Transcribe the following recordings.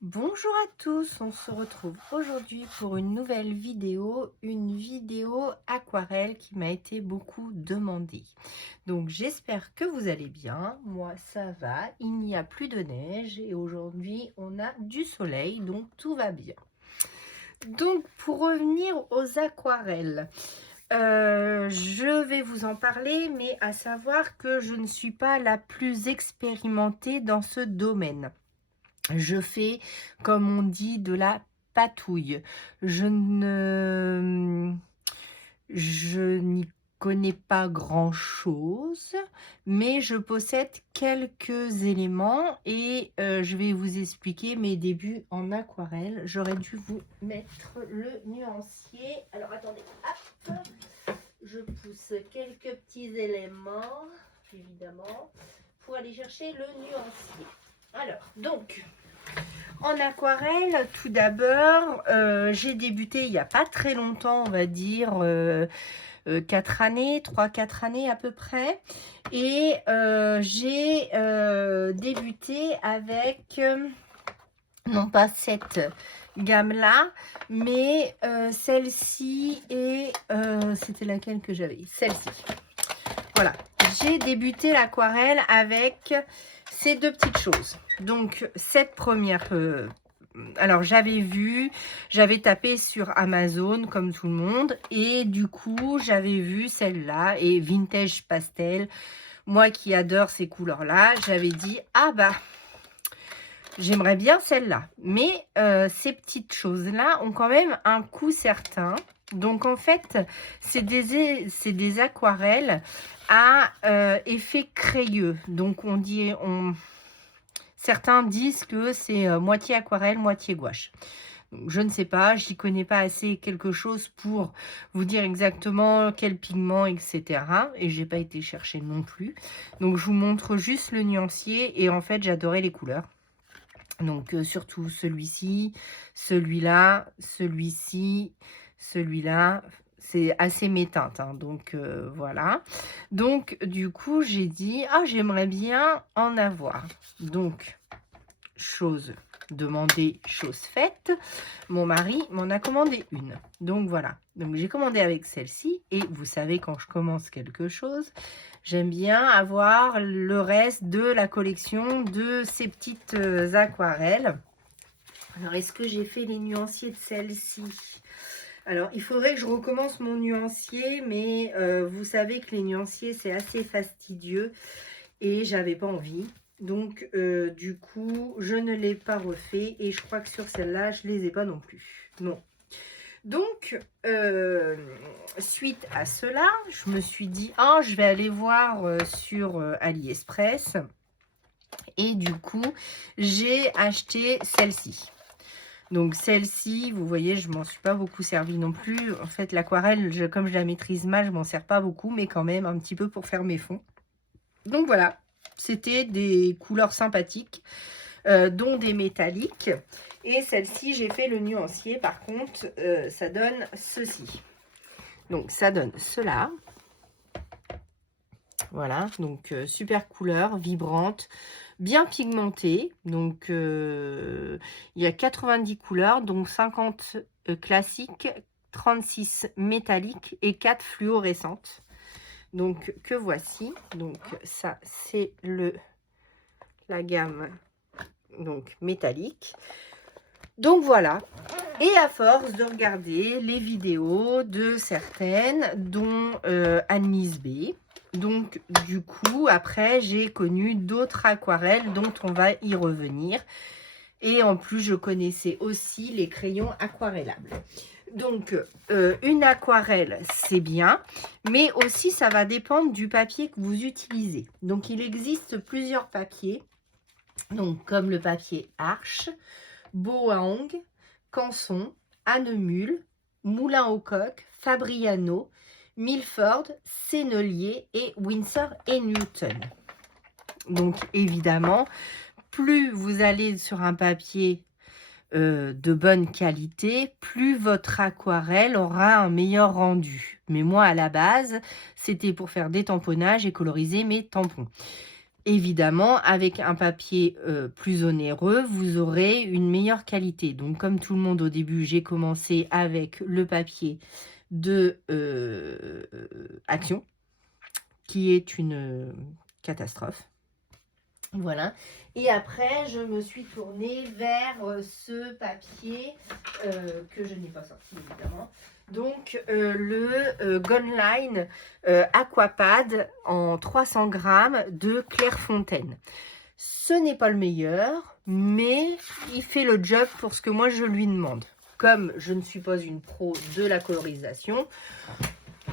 Bonjour à tous, on se retrouve aujourd'hui pour une nouvelle vidéo, une vidéo aquarelle qui m'a été beaucoup demandée. Donc j'espère que vous allez bien, moi ça va, il n'y a plus de neige et aujourd'hui on a du soleil donc tout va bien. Donc pour revenir aux aquarelles, je vais vous en parler mais à savoir que je ne suis pas la plus expérimentée dans ce domaine. Je fais, comme on dit, de la patouille. Je n'y connais pas grand-chose, mais je possède quelques éléments et je vais vous expliquer mes débuts en aquarelle. J'aurais dû vous mettre le nuancier. Alors attendez, hop, je pousse quelques petits éléments, évidemment, pour aller chercher le nuancier. Alors, donc, en aquarelle, tout d'abord, j'ai débuté il n'y a pas très longtemps, on va dire 4 années, 3-4 années à peu près. Et j'ai débuté avec, non pas cette gamme-là, mais celle-ci et c'était laquelle que j'avais? Celle-ci. Voilà, j'ai débuté l'aquarelle avec ces deux petites choses. Donc, cette première, alors j'avais tapé sur Amazon comme tout le monde et du coup, j'avais vu celle-là et Vintage Pastel. Moi qui adore ces couleurs-là, j'avais dit, ah bah, j'aimerais bien celle-là. Mais ces petites choses-là ont quand même un coût certain. Donc, en fait, c'est des aquarelles à effet crayeux. Donc, certains disent que c'est moitié aquarelle, moitié gouache. Donc, je ne sais pas, j'y connais pas assez quelque chose pour vous dire exactement quel pigment, etc. Et j'ai pas été chercher non plus. Donc, je vous montre juste le nuancier. Et en fait, j'adorais les couleurs. Donc, surtout celui-ci, celui-là, celui-ci, celui-là. C'est assez mes teintes, hein, donc voilà. Donc, du coup, j'ai dit, ah, j'aimerais bien en avoir. Donc, chose demandée, chose faite. Mon mari m'en a commandé une. Donc, voilà. Donc, j'ai commandé avec celle-ci. Et vous savez, quand je commence quelque chose, j'aime bien avoir le reste de la collection de ces petites aquarelles. Alors, est-ce que j'ai fait les nuanciers de celle-ci? Alors, il faudrait que je recommence mon nuancier, mais vous savez que les nuanciers, c'est assez fastidieux et j'avais pas envie. Donc, du coup, je ne l'ai pas refait et je crois que sur celle-là, je les ai pas non plus. Non. Donc, suite à cela, je me suis dit, ah, je vais aller voir sur AliExpress. Et du coup, j'ai acheté celle-ci. Donc, celle-ci, vous voyez, je m'en suis pas beaucoup servi non plus. En fait, l'aquarelle, comme je la maîtrise mal, je m'en sers pas beaucoup, mais quand même un petit peu pour faire mes fonds. Donc, voilà, c'était des couleurs sympathiques, dont des métalliques. Et celle-ci, j'ai fait le nuancier. Par contre, ça donne ceci. Donc, ça donne cela. Voilà, donc super couleur, vibrante, bien pigmentée. Donc, il y a 90 couleurs, donc 50 classiques, 36 métalliques et 4 fluorescentes. Donc, que voici. Donc, ça, c'est la gamme donc métallique. Donc, voilà. Et à force de regarder les vidéos de certaines, dont Annelise B, donc du coup, après, j'ai connu d'autres aquarelles dont on va y revenir. Et en plus, je connaissais aussi les crayons aquarellables. Donc, une aquarelle, c'est bien, mais aussi, ça va dépendre du papier que vous utilisez. Donc, il existe plusieurs papiers, donc comme le papier Arche, Bohang, Canson, Annemule, Moulin au Coq, Fabriano, Milford, Sennelier et Winsor et Newton. Donc évidemment, plus vous allez sur un papier de bonne qualité, plus votre aquarelle aura un meilleur rendu. Mais moi, à la base, c'était pour faire des tamponnages et coloriser mes tampons. Évidemment, avec un papier plus onéreux, vous aurez une meilleure qualité. Donc, comme tout le monde au début, j'ai commencé avec le papier de Action, qui est une catastrophe. Voilà. Et après, je me suis tournée vers ce papier que je n'ai pas sorti, évidemment. Donc, le Gunline Aquapad en 300 grammes de Clairefontaine. Ce n'est pas le meilleur, mais il fait le job pour ce que moi je lui demande. Comme je ne suis pas une pro de la colorisation,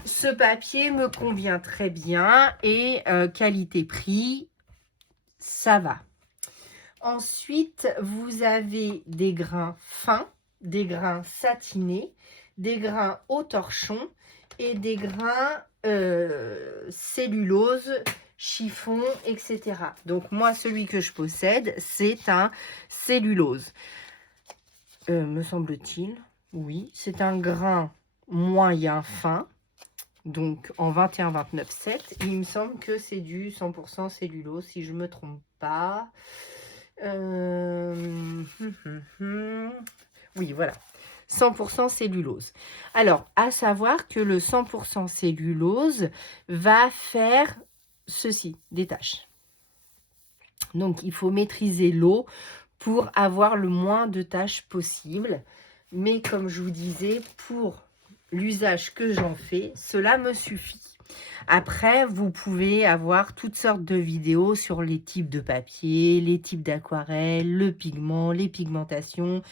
ce papier me convient très bien et qualité-prix, ça va. Ensuite, vous avez des grains fins, des grains satinés, des grains au torchon et des grains cellulose, chiffon, etc. Donc moi, celui que je possède, c'est un cellulose. Me semble-t-il, oui, c'est un grain moyen fin. Donc en 21-29-7, il me semble que c'est du 100% cellulose, si je ne me trompe pas. Oui, voilà. 100% cellulose. Alors, à savoir que le 100% cellulose va faire ceci, des taches. Donc, il faut maîtriser l'eau pour avoir le moins de taches possible. Mais comme je vous disais, pour l'usage que j'en fais, cela me suffit. Après, vous pouvez avoir toutes sortes de vidéos sur les types de papier, les types d'aquarelle, le pigment, les pigmentations,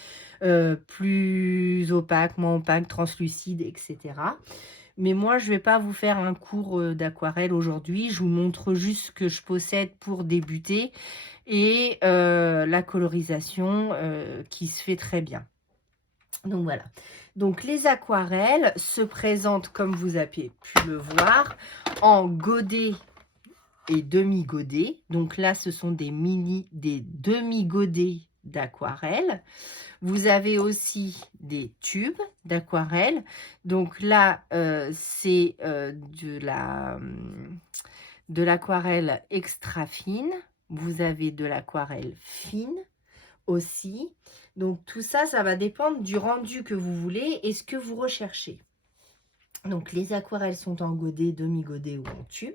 plus opaques, moins opaques, translucides, etc. Mais moi, je ne vais pas vous faire un cours d'aquarelle aujourd'hui. Je vous montre juste ce que je possède pour débuter et la colorisation qui se fait très bien. Donc voilà. Donc les aquarelles se présentent, comme vous avez pu le voir, en godets et demi-godets. Donc là, ce sont des demi-godets d'aquarelle. Vous avez aussi des tubes d'aquarelle. Donc là, c'est de l'aquarelle extra fine. Vous avez de l'aquarelle fine aussi. Donc tout ça, ça va dépendre du rendu que vous voulez et ce que vous recherchez. Donc les aquarelles sont en godet, demi-godet ou en tube.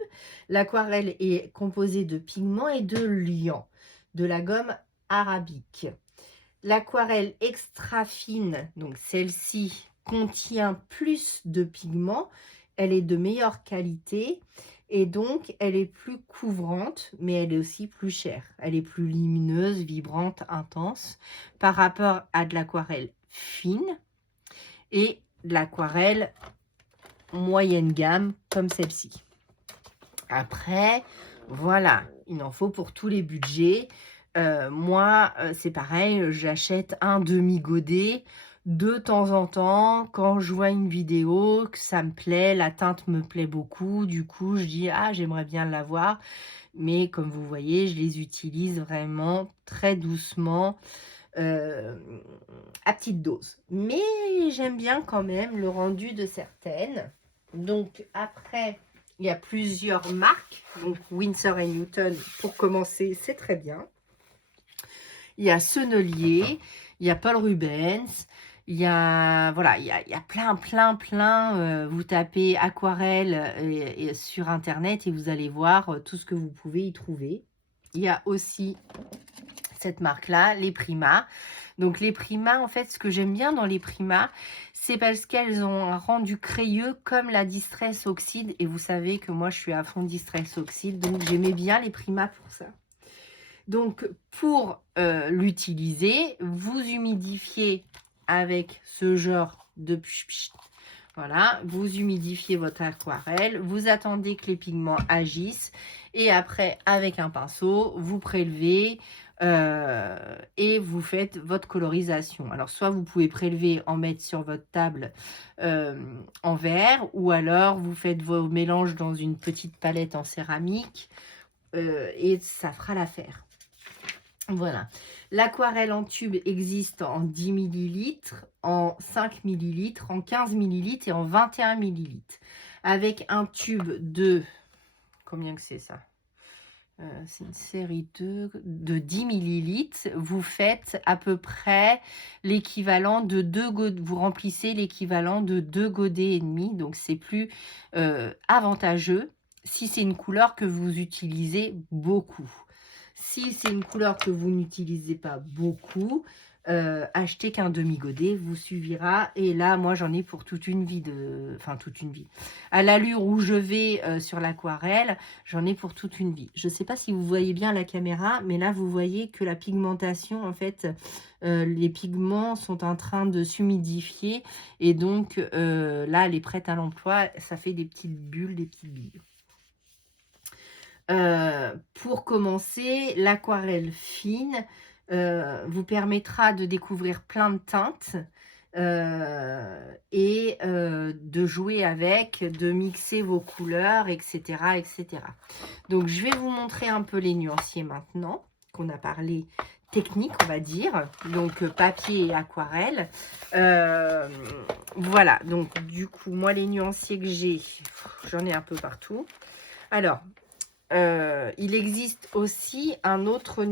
L'aquarelle est composée de pigments et de liant, de la gomme arabique. L'aquarelle extra fine, donc celle-ci, contient plus de pigments. Elle est de meilleure qualité et donc elle est plus couvrante, mais elle est aussi plus chère. Elle est plus lumineuse, vibrante, intense par rapport à de l'aquarelle fine et de l'aquarelle moyenne gamme comme celle-ci. Après, voilà, il en faut pour tous les budgets. Moi, c'est pareil, j'achète un demi-godet de temps en temps quand je vois une vidéo, que ça me plaît, la teinte me plaît beaucoup. Du coup, je dis, ah, j'aimerais bien l'avoir. Mais comme vous voyez, je les utilise vraiment très doucement, à petite dose. Mais j'aime bien quand même le rendu de certaines. Donc après, il y a plusieurs marques. Donc Winsor & Newton, pour commencer, c'est très bien. Il y a Sennelier, il y a Paul Rubens, il y a, voilà, il y a plein. Vous tapez aquarelle et sur Internet et vous allez voir tout ce que vous pouvez y trouver. Il y a aussi cette marque-là, les Prima. Donc les Prima, en fait, ce que j'aime bien dans les Prima, c'est parce qu'elles ont un rendu crayeux comme la Distress Oxide. Et vous savez que moi, je suis à fond Distress Oxide, donc j'aimais bien les Prima pour ça. Donc pour l'utiliser, vous humidifiez avec ce genre de... Voilà, vous humidifiez votre aquarelle, vous attendez que les pigments agissent et après, avec un pinceau, vous prélevez et vous faites votre colorisation. Alors, soit vous pouvez prélever, en mettre sur votre table en verre ou alors vous faites vos mélanges dans une petite palette en céramique et ça fera l'affaire. Voilà, l'aquarelle en tube existe en 10 ml, en 5 ml, en 15 ml et en 21 ml. Avec un tube de... Combien que c'est ça? C'est une série de 10 millilitres. Vous faites à peu près l'équivalent de 2 godets. Vous remplissez l'équivalent de 2 godets et demi. Donc, c'est plus avantageux si c'est une couleur que vous utilisez beaucoup. Si c'est une couleur que vous n'utilisez pas beaucoup, achetez qu'un demi-godet, vous suffira. Et là, moi, j'en ai pour toute une vie. Enfin, toute une vie. À l'allure où je vais sur l'aquarelle, j'en ai pour toute une vie. Je ne sais pas si vous voyez bien la caméra, mais là, vous voyez que la pigmentation, en fait, les pigments sont en train de s'humidifier. Et donc, là, elle est prête à l'emploi. Ça fait des petites bulles, des petites billes. Pour commencer, l'aquarelle fine vous permettra de découvrir plein de teintes et de jouer avec, de mixer vos couleurs, etc., etc. Donc, je vais vous montrer un peu les nuanciers maintenant, qu'on a parlé technique, on va dire. Donc, papier et aquarelle. Voilà, donc du coup, moi, les nuanciers que j'ai, j'en ai un peu partout. Alors, il existe aussi une autre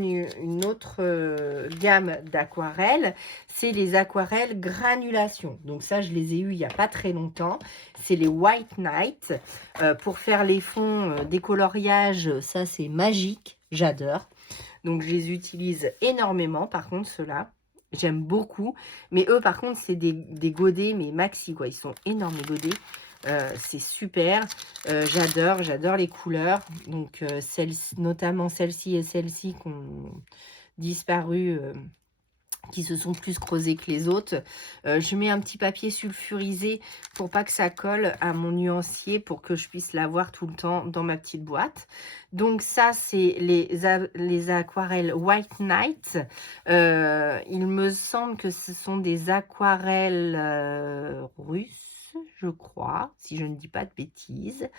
gamme d'aquarelles, c'est les aquarelles granulation. Donc ça, je les ai eues il n'y a pas très longtemps. C'est les White Night. Pour faire les fonds des coloriages, ça c'est magique, j'adore. Donc je les utilise énormément, par contre ceux-là. J'aime beaucoup. Mais eux, par contre, c'est des godets, mais maxi, quoi. Ils sont énormes, les godets. C'est super, j'adore les couleurs, donc notamment celle-ci et celle-ci qui ont disparu, qui se sont plus creusées que les autres. Je mets un petit papier sulfurisé pour pas que ça colle à mon nuancier, pour que je puisse l'avoir tout le temps dans ma petite boîte. Donc ça, c'est les aquarelles White Night. Il me semble que ce sont des aquarelles russes, je crois, si je ne dis pas de bêtises.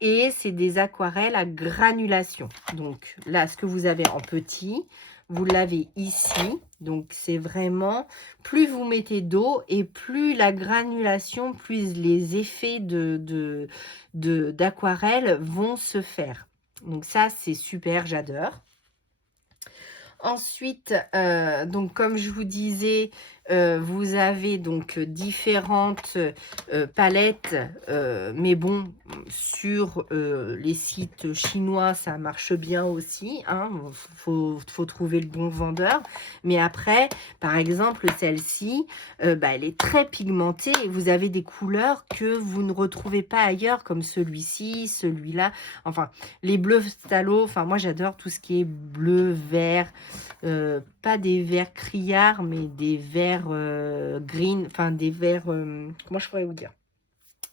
Et c'est des aquarelles à granulation. Donc là, ce que vous avez en petit, vous l'avez ici. Donc c'est vraiment, plus vous mettez d'eau et plus la granulation, plus les effets d'aquarelle vont se faire. Donc ça, c'est super, j'adore. Ensuite, donc comme je vous disais, vous avez donc différentes palettes, mais bon, sur les sites chinois, ça marche bien aussi, hein, faut trouver le bon vendeur. Mais après, par exemple, celle-ci, elle est très pigmentée et vous avez des couleurs que vous ne retrouvez pas ailleurs, comme celui-ci, celui-là, enfin, les bleus phthalo, enfin, moi j'adore tout ce qui est bleu, vert, pas des verts criards, mais des verts green, enfin des verts, comment je pourrais vous dire,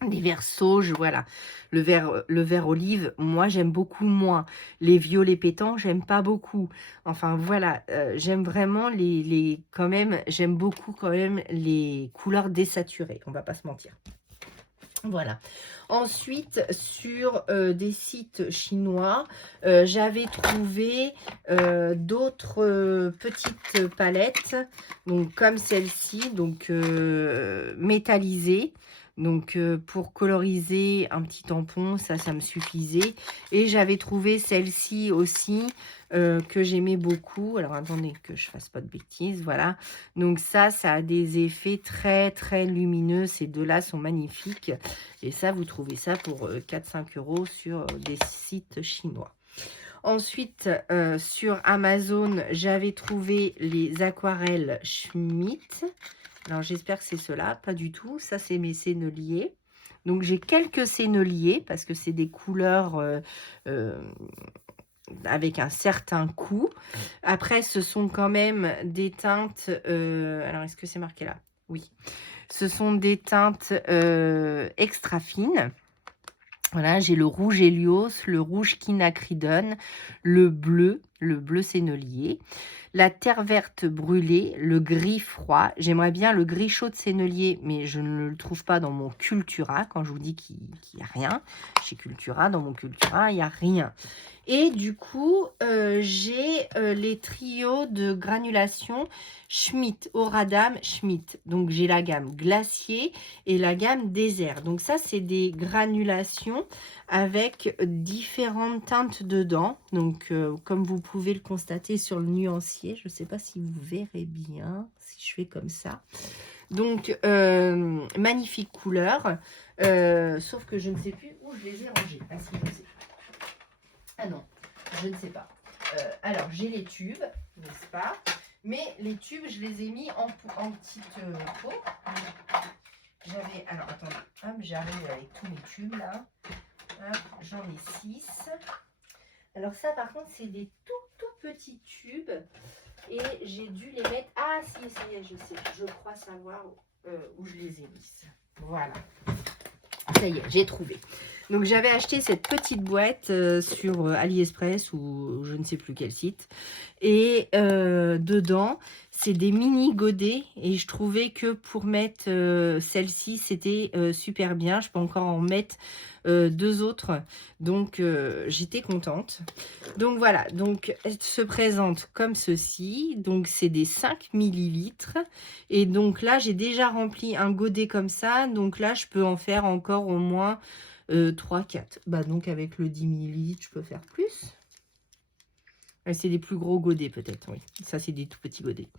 des verts sauges, voilà. Le vert olive, moi j'aime beaucoup moins. Les violets pétants, j'aime pas beaucoup. Enfin voilà, j'aime vraiment quand même, j'aime beaucoup quand même les couleurs désaturées, on va pas se mentir. Voilà. Ensuite, sur des sites chinois, j'avais trouvé d'autres petites palettes, donc comme celle-ci, donc métallisée. Donc pour coloriser un petit tampon, ça me suffisait. Et j'avais trouvé celle-ci aussi que j'aimais beaucoup. Alors attendez que je fasse pas de bêtises, voilà. Donc ça a des effets très très lumineux. Ces deux-là sont magnifiques. Et ça, vous trouvez ça pour 4-5 € sur des sites chinois. Ensuite, sur Amazon, j'avais trouvé les aquarelles Schmidt. Alors, j'espère que c'est cela. Pas du tout. Ça, c'est mes senneliers. Donc, j'ai quelques senneliers parce que c'est des couleurs avec un certain coût. Après, ce sont quand même des teintes... alors, est-ce que c'est marqué là? Oui. Ce sont des teintes extra fines. Voilà, j'ai le rouge Helios, le rouge Quinacridone, le bleu le bleu sennelier, la terre verte brûlée, le gris froid. J'aimerais bien le gris chaud de sennelier, mais je ne le trouve pas dans mon Cultura. Quand je vous dis qu'il n'y a rien, chez Cultura, dans mon Cultura, il n'y a rien. Et du coup, j'ai les trios de granulation Schmidt, Oradam Schmidt. Donc, j'ai la gamme glacier et la gamme désert. Donc, ça, c'est des granulations avec différentes teintes dedans. Donc, comme vous pouvez le constater sur le nuancier, je ne sais pas si vous verrez bien, si je fais comme ça. Donc, magnifique couleur. Sauf que je ne sais plus où je les ai rangées. Ah, si, je sais. Ah non, je ne sais pas. Alors, j'ai les tubes, n'est-ce pas? Mais les tubes, je les ai mis en petite peau. J'avais... Alors, attendez. Hop, j'arrive avec tous mes tubes, là. J'en ai 6. Alors, ça, par contre, c'est des tout petits tubes. Et j'ai dû les mettre... Ah, si, ça y est, je sais. Je crois savoir où je les ai mis. Voilà. Ça y est, j'ai trouvé. Donc, j'avais acheté cette petite boîte sur AliExpress ou je ne sais plus quel site. Et dedans, c'est des mini godets. Et je trouvais que pour mettre celle-ci, c'était super bien. Je peux encore en mettre 2 autres. Donc, j'étais contente. Donc, voilà. Donc, elle se présente comme ceci. Donc, c'est des 5 millilitres. Et donc, là, j'ai déjà rempli un godet comme ça. Donc, là, je peux en faire encore au moins 3, 4. Bah, donc, avec le 10 millilitres, je peux faire plus. C'est des plus gros godets peut-être, oui. Ça, c'est des tout petits godets.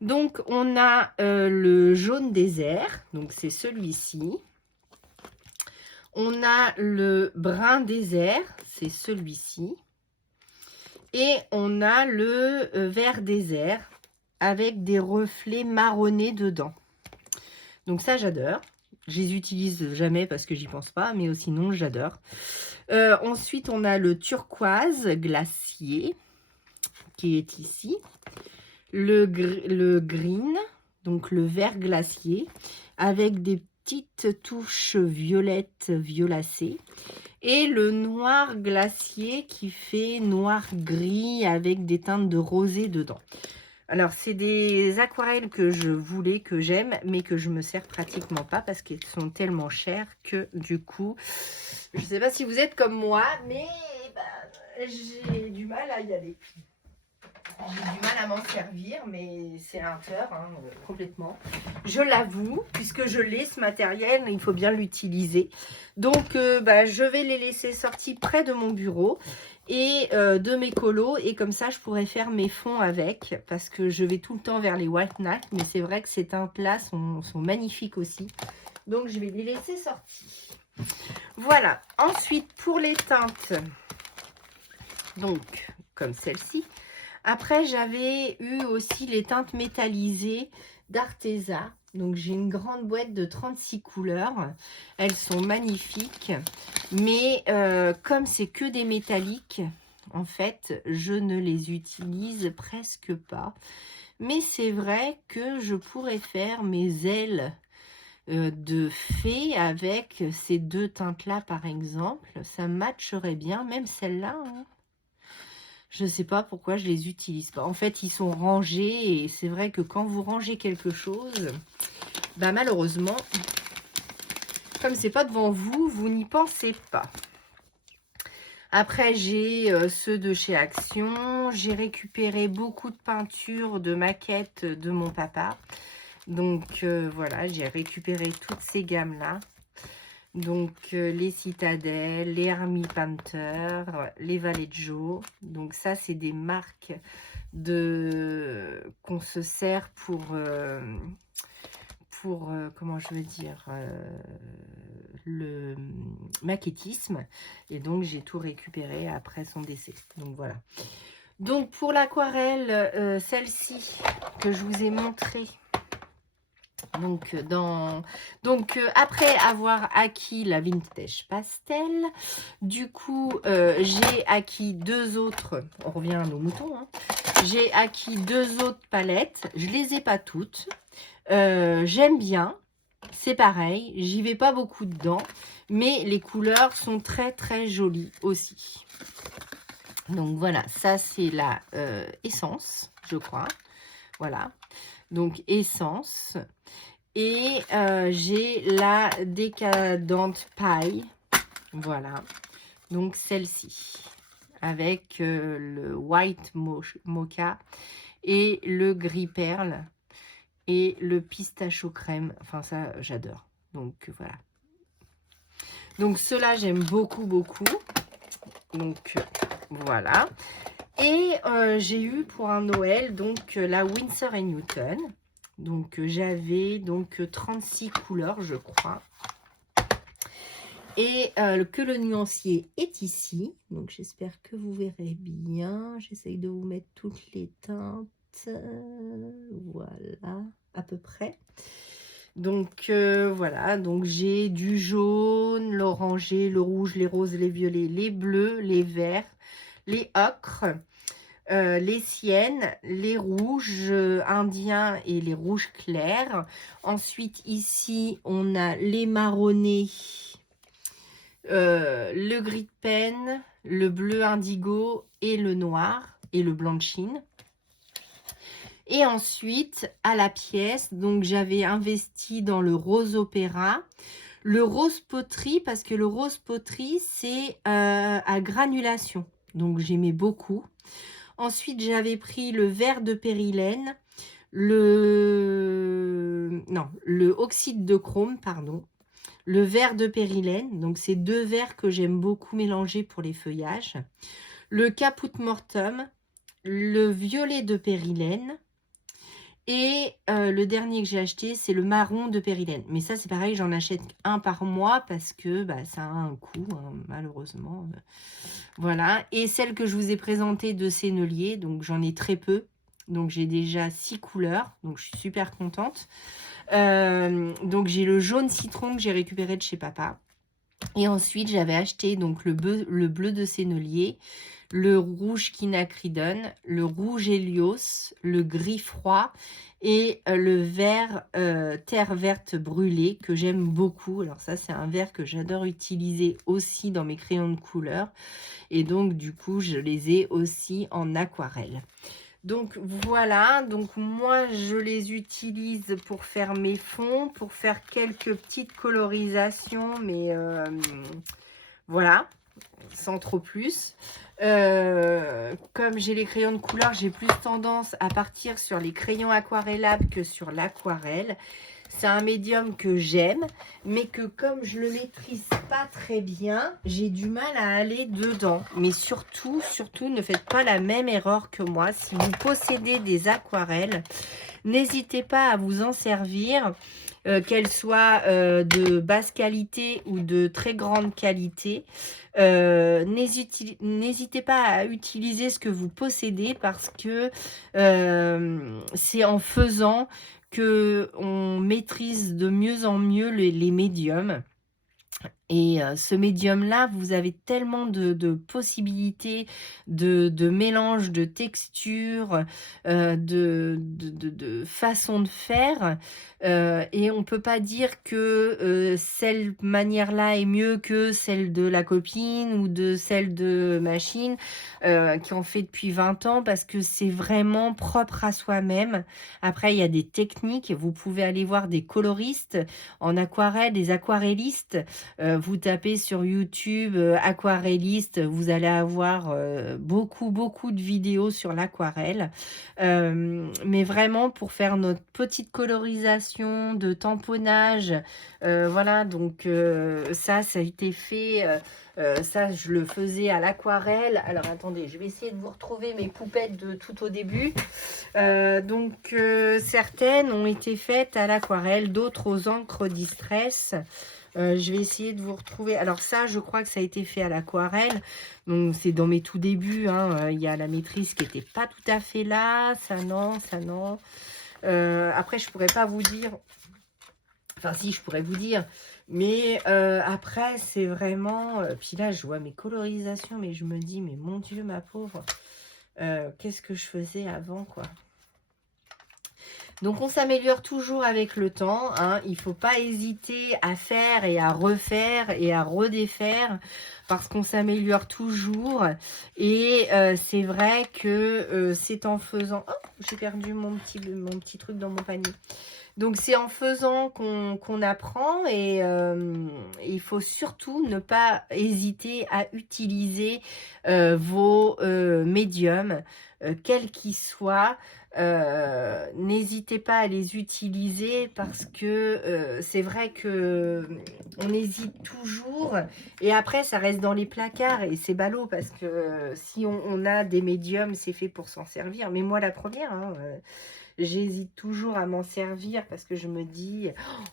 Donc, on a le jaune désert. Donc, c'est celui-ci. On a le brun désert. C'est celui-ci. Et on a le vert désert avec des reflets marronnés dedans. Donc, ça, j'adore. Je les utilise jamais parce que j'y pense pas, mais sinon, j'adore. Ensuite, on a le turquoise glacier qui est ici, le green, donc le vert glacier, avec des petites touches violettes violacées, et le noir glacier qui fait noir-gris avec des teintes de rosé dedans. Alors, c'est des aquarelles que je voulais, que j'aime, mais que je me sers pratiquement pas parce qu'elles sont tellement chères que du coup, je sais pas si vous êtes comme moi, mais j'ai du mal à y aller. J'ai du mal à m'en servir, mais c'est un tort, hein, complètement. Je l'avoue, puisque je l'ai ce matériel, il faut bien l'utiliser. Donc, je vais les laisser sortis près de mon bureau et de mes colos. Et comme ça, je pourrais faire mes fonds avec, parce que je vais tout le temps vers les White Knight. Mais c'est vrai que ces teintes-là sont magnifiques aussi. Donc, je vais les laisser sortis. Voilà. Ensuite, pour les teintes, donc, comme celle-ci. Après, j'avais eu aussi les teintes métallisées d'Arteza. Donc, j'ai une grande boîte de 36 couleurs. Elles sont magnifiques. Mais comme c'est que des métalliques, en fait, je ne les utilise presque pas. Mais c'est vrai que je pourrais faire mes ailes de fée avec ces 2 teintes-là, par exemple. Ça matcherait bien, même celle-là, hein. Je ne sais pas pourquoi je les utilise pas. En fait, ils sont rangés et c'est vrai que quand vous rangez quelque chose, malheureusement, comme c'est pas devant vous, vous n'y pensez pas. Après, j'ai ceux de chez Action. J'ai récupéré beaucoup de peintures de maquettes de mon papa. Donc, voilà, j'ai récupéré toutes ces gammes-là. Donc, les Citadelles, les Army Painter, les Vallejo. Donc, ça, c'est des marques qu'on se sert pour comment je veux dire, le maquettisme. Et donc, j'ai tout récupéré après son décès. Donc, voilà. Donc, pour l'aquarelle, celle-ci que je vous ai montrée, donc, après avoir acquis la Vintage Pastel, du coup, j'ai acquis 2 autres, on revient à nos moutons, hein. J'ai acquis 2 autres palettes, je les ai pas toutes, j'aime bien, c'est pareil, j'y vais pas beaucoup dedans, mais les couleurs sont très très jolies aussi. Donc voilà, ça c'est la essence, je crois. Voilà, donc essence. Et j'ai la décadente paille. Voilà, donc celle-ci. Avec le white mocha et le gris perle et le pistachio crème. Enfin ça, j'adore. Donc voilà. Donc cela, j'aime beaucoup, beaucoup. Donc voilà. Et j'ai eu pour un Noël donc la Winsor & Newton. Donc j'avais donc 36 couleurs, je crois. Et que le nuancier est ici. Donc j'espère que vous verrez bien. J'essaye de vous mettre toutes les teintes. Voilà, à peu près. Donc voilà, donc j'ai du jaune, l'orangé, le rouge, les roses, les violets, les bleus, les verts, les ocres, les siennes, les rouges indiens et les rouges clairs. Ensuite ici on a les marronnés, le gris de peine, le bleu indigo et le noir et le blanc de Chine. Et ensuite, à la pièce, donc j'avais investi dans le rose opéra, le rose poterie, parce que le rose poterie, c'est à granulation. Donc j'aimais beaucoup. Ensuite, j'avais pris le vert de périlène, le oxyde de chrome, pardon, le vert de périlène. Donc c'est deux verts que j'aime beaucoup mélanger pour les feuillages. Le caput mortum, le violet de périlène. Et le dernier que j'ai acheté, c'est le marron de périlène. Mais ça, c'est pareil, j'en achète un par mois parce que bah, ça a un coût, hein, malheureusement. Voilà. Et celle que je vous ai présentée de Sennelier, donc j'en ai très peu. Donc j'ai déjà 6 couleurs, donc je suis super contente. Donc j'ai le jaune citron que j'ai récupéré de chez papa. Et ensuite, j'avais acheté donc le bleu de Sennelier, le rouge quinacridone, le rouge Hélios, le gris froid et le vert terre verte brûlée que j'aime beaucoup. Alors ça, c'est un vert que j'adore utiliser aussi dans mes crayons de couleur. Et donc, du coup, je les ai aussi en aquarelle. Donc voilà, donc moi je les utilise pour faire mes fonds, pour faire quelques petites colorisations, mais voilà, sans trop plus. Comme j'ai les crayons de couleur, j'ai plus tendance à partir sur les crayons aquarellables que sur l'aquarelle. C'est un médium que j'aime, mais que comme je le maîtrise pas très bien, j'ai du mal à aller dedans. Mais surtout, ne faites pas la même erreur que moi. Si vous possédez des aquarelles, n'hésitez pas à vous en servir, qu'elles soient de basse qualité ou de très grande qualité. N'hésitez pas à utiliser ce que vous possédez parce que c'est en faisant que on maîtrise de mieux en mieux les médiums. Et ce médium-là, vous avez tellement de possibilités, de mélange, de textures, de façon de faire. Et on ne peut pas dire que cette manière-là est mieux que celle de la copine ou de celle de machine qui en fait depuis 20 ans parce que c'est vraiment propre à soi-même. Après, il y a des techniques. Vous pouvez aller voir des coloristes en aquarelle, des aquarellistes. Vous tapez sur YouTube aquarelliste, vous allez avoir beaucoup de vidéos sur l'aquarelle. Mais vraiment pour faire notre petite colorisation de tamponnage, voilà, donc ça a été fait, ça je le faisais à l'aquarelle. Alors attendez, je vais essayer de vous retrouver mes poupettes de tout au début. Donc certaines ont été faites à l'aquarelle, d'autres aux encres distress. Je vais essayer de vous retrouver. Alors ça, je crois que ça a été fait à l'aquarelle. Donc c'est dans mes tout débuts. Hein. Il y a la maîtrise qui n'était pas tout à fait là. Ça non, ça non. Après, je pourrais pas vous dire. Enfin si, je pourrais vous dire. Mais après, c'est vraiment... puis là, je vois mes colorisations, mais je me dis, mais mon Dieu, ma pauvre, qu'est-ce que je faisais avant, quoi. Donc on s'améliore toujours avec le temps, hein. Il ne faut pas hésiter à faire et à refaire et à redéfaire parce qu'on s'améliore toujours. Et c'est vrai que c'est en faisant... Oh, j'ai perdu mon petit truc dans mon panier. Donc c'est en faisant qu'on apprend et il faut surtout ne pas hésiter à utiliser vos médiums, quels qu'ils soient. N'hésitez pas à les utiliser parce que c'est vrai que on hésite toujours et après ça reste dans les placards et c'est ballot parce que si on a des médiums, c'est fait pour s'en servir. Mais moi la première, hein, j'hésite toujours à m'en servir parce que je me dis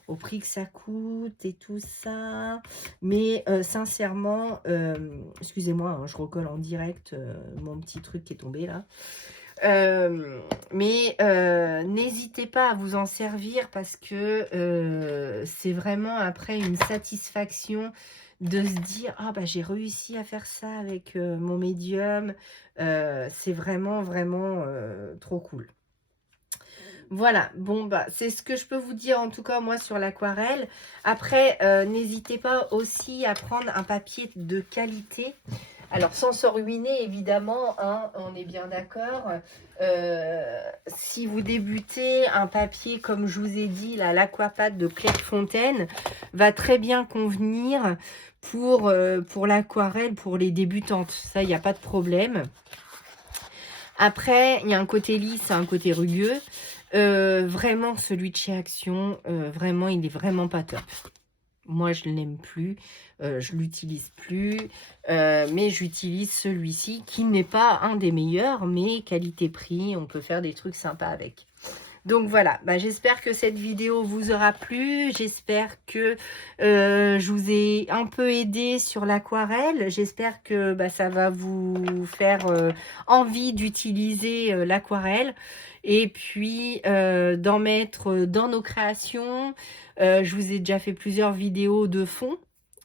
au prix que ça coûte et tout ça. Mais sincèrement, excusez-moi, hein, je recolle en direct mon petit truc qui est tombé là. Mais n'hésitez pas à vous en servir parce que c'est vraiment après une satisfaction de se dire ah bah j'ai réussi à faire ça avec mon médium. C'est vraiment trop cool. Voilà, bon bah c'est ce que je peux vous dire en tout cas moi sur l'aquarelle. Après, n'hésitez pas aussi à prendre un papier de qualité. Alors sans se ruiner évidemment, hein, on est bien d'accord. Si vous débutez, un papier comme je vous ai dit, l'Aquapat de Clairefontaine va très bien convenir pour l'aquarelle, pour les débutantes. Ça, il n'y a pas de problème. Après, il y a un côté lisse, un côté rugueux. Vraiment, celui de chez Action, vraiment, il est vraiment pas top. Moi, je ne l'aime plus, je l'utilise plus, mais j'utilise celui-ci qui n'est pas un des meilleurs, mais qualité-prix, on peut faire des trucs sympas avec. Donc voilà, bah, j'espère que cette vidéo vous aura plu, j'espère que je vous ai un peu aidé sur l'aquarelle, j'espère que bah, ça va vous faire envie d'utiliser l'aquarelle et puis d'en mettre dans nos créations. Je vous ai déjà fait plusieurs vidéos de fond.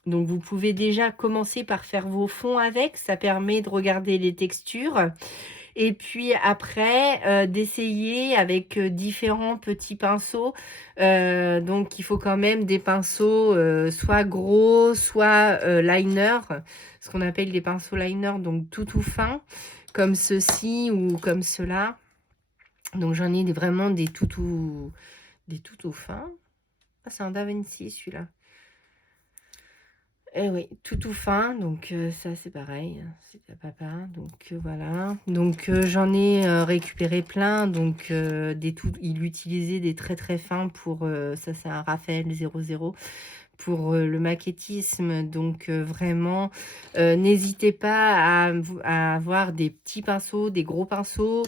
Donc vous pouvez déjà commencer par faire vos fonds avec, ça permet de regarder les textures. Et puis après, d'essayer avec différents petits pinceaux. Donc il faut quand même des pinceaux soit gros, soit liner, ce qu'on appelle des pinceaux liner, donc tout fins, comme ceci ou comme cela. Donc j'en ai vraiment des tout fins. Ah, c'est un Da Vinci celui-là. Eh oui, tout fin, donc ça c'est pareil, c'est à papa, donc voilà. Donc j'en ai récupéré plein, donc il utilisait des très fins pour, ça c'est un Raphaël 00, pour le maquettisme. Donc vraiment, n'hésitez pas à avoir des petits pinceaux, des gros pinceaux.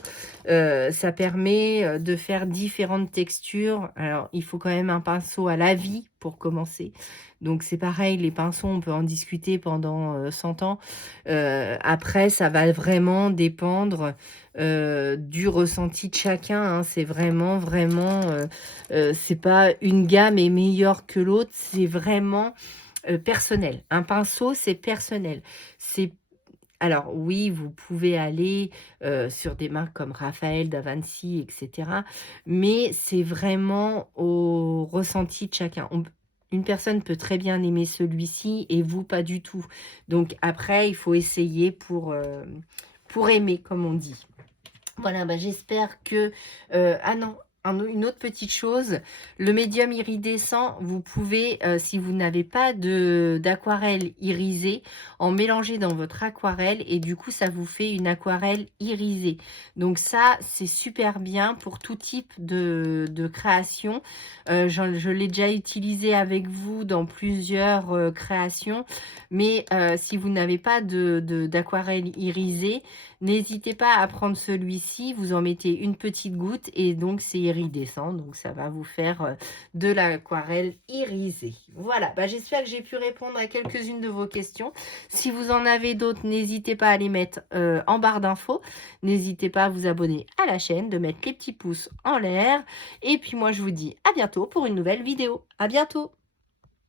Ça permet de faire différentes textures. Alors, il faut quand même un pinceau à la vie pour commencer. Donc, c'est pareil, les pinceaux, on peut en discuter pendant 100 ans. Après, ça va vraiment dépendre du ressenti de chacun, hein. C'est vraiment, c'est pas une gamme est meilleure que l'autre, c'est vraiment personnel. Un pinceau, c'est personnel. Alors oui, vous pouvez aller sur des marques comme Raphaël, Da Vinci, etc. Mais c'est vraiment au ressenti de chacun. Une personne peut très bien aimer celui-ci et vous, pas du tout. Donc après, il faut essayer pour aimer, comme on dit. Voilà, bah, j'espère que... ah non, une autre petite chose, le médium iridescent, vous pouvez, si vous n'avez pas d'aquarelle irisée, en mélanger dans votre aquarelle et du coup, ça vous fait une aquarelle irisée. Donc ça, c'est super bien pour tout type de création. Je l'ai déjà utilisé avec vous dans plusieurs créations, mais si vous n'avez pas d'aquarelle irisée, n'hésitez pas à prendre celui-ci, vous en mettez une petite goutte et donc c'est iridescent, donc ça va vous faire de l'aquarelle irisée. Voilà, bah, j'espère que j'ai pu répondre à quelques-unes de vos questions. Si vous en avez d'autres, n'hésitez pas à les mettre en barre d'infos. N'hésitez pas à vous abonner à la chaîne, de mettre les petits pouces en l'air. Et puis moi, je vous dis à bientôt pour une nouvelle vidéo. À bientôt!